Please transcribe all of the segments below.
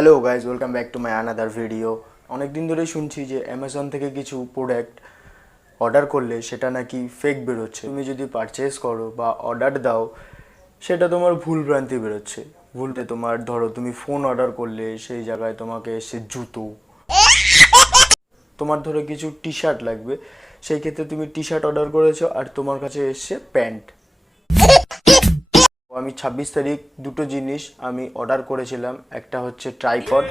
Hello guys, welcome back to my another video. অনেক দিন ধরেই শুনছি যে অ্যামাজন থেকে কিছু প্রোডাক্ট অর্ডার করলে সেটা নাকি ফেক বেরোচ্ছে। তুমি যদি পারচেস করো বা অর্ডার দাও সেটা তোমার ভুল ভ্রান্তি বেরোচ্ছে। ভুলতে তোমার ধরো তুমি ফোন অর্ডার করলে সেই জায়গায় তোমাকে এসে জুতো, তোমার ধরো কিছু টি শার্ট লাগবে, সেই ক্ষেত্রে তুমি টি শার্ট অর্ডার করেছো আর তোমার কাছে এসছে প্যান্ট। আমি 26 তারিখ দুটো জিনিস আমি অর্ডার করেছিলাম, একটা হচ্ছে ট্রাইপড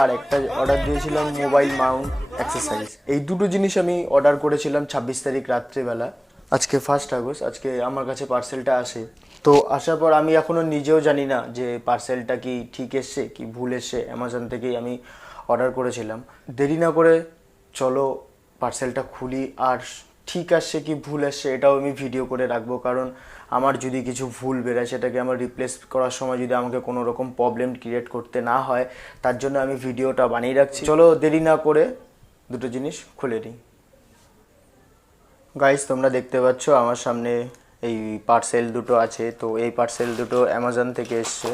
আর একটা অর্ডার দিয়েছিলাম মোবাইল মাউন্ট এক্সারসাইজ। এই দুটো জিনিস আমি অর্ডার করেছিলাম 26 তারিখ রাত্রেবেলা। আজকে 1 আগস্ট, আজকে আমার কাছে পার্সেলটা আসে। তো আসার পর আমি এখনও নিজেও জানি না যে পার্সেলটা কি ঠিক এসছে কি ভুল এসছে। অ্যামাজন থেকেই আমি অর্ডার করেছিলাম। দেরি না করে চলো পার্সেলটা খুলি, আর ঠিক আসছে কি ভুল আসছে এটাও আমি ভিডিও করে রাখবো, কারণ আমার যদি কিছু ভুল বেরোয় সেটাকে আমার রিপ্লেস করার সময় যদি আমাকে কোনো রকম প্রবলেম ক্রিয়েট করতে না হয়, তার জন্য আমি ভিডিওটা বানিয়ে রাখছি। চলো দেরি না করে দুটো জিনিস খুলে নিই। গাইস, তোমরা দেখতে পাচ্ছ আমার সামনে এই পার্সেল দুটো আছে। তো এই পার্সেল দুটো অ্যামাজন থেকে এসছে।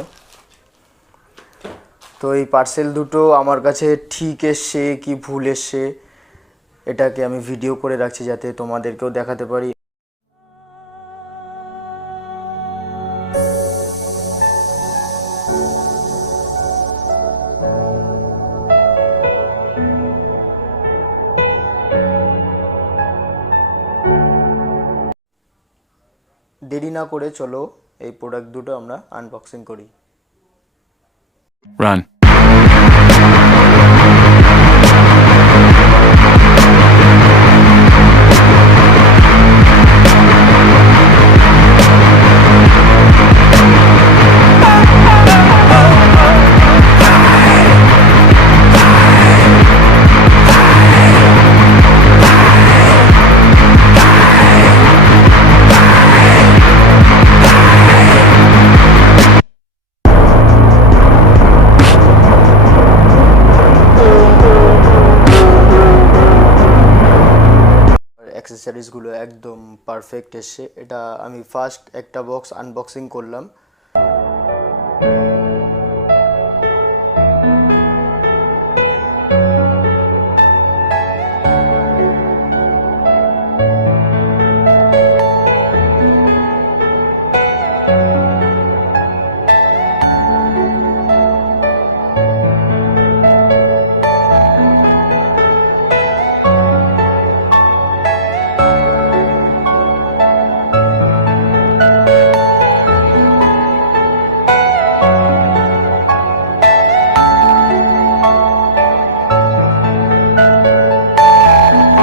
তো এই পার্সেল দুটো আমার কাছে ঠিক এসছে কি ভুল এসছে এটাকে আমি ভিডিও করে রাখছি যাতে তোমাদেরকেও দেখাতে পারি। দেরি না করে চলো এই প্রোডাক্ট দুটো আমরা আনবক্সিং করি। Run. অ্যাক্সেসরিজগুলো একদম পারফেক্ট এসছে। এটা আমি ফার্স্ট একটা বক্স আনবক্সিং করলাম।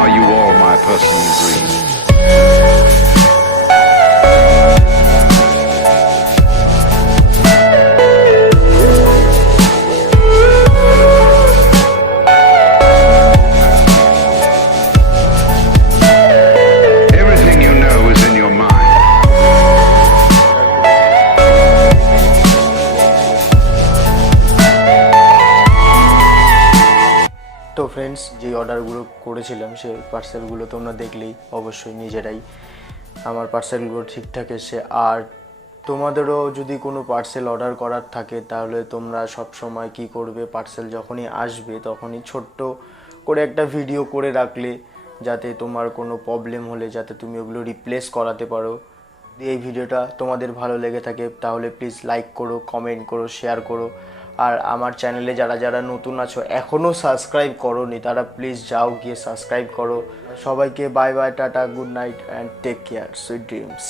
Are you all my personal dreams? Everything you know is in your mind. তো ফ্রেন্ডস, যে অর্ডারগুলো করেছিলাম সেই পার্সেলগুলো তোমরা দেখলেই অবশ্যই নিজেরাই আমার পার্সেলগুলো ঠিকঠাক এসে। আর তোমাদেরও যদি কোনো পার্সেল অর্ডার করার থাকে তাহলে তোমরা সব সময় কি করবে, পার্সেল যখনই আসবে তখনই ছোট্ট করে একটা ভিডিও করে রাখলে যাতে তোমার কোনো প্রবলেম হলে যাতে তুমি ওগুলো রিপ্লেস করাতে পারো। এই ভিডিওটা তোমাদের ভালো লেগে থাকে তাহলে প্লিজ লাইক করো, কমেন্ট করো, শেয়ার করো। আর আমার চ্যানেলে যারা যারা নতুন আছো এখনও সাবস্ক্রাইব করোনি তারা প্লিজ যাও গিয়ে সাবস্ক্রাইব করো। সবাইকে bye bye, tata, good night and take care, sweet dreams.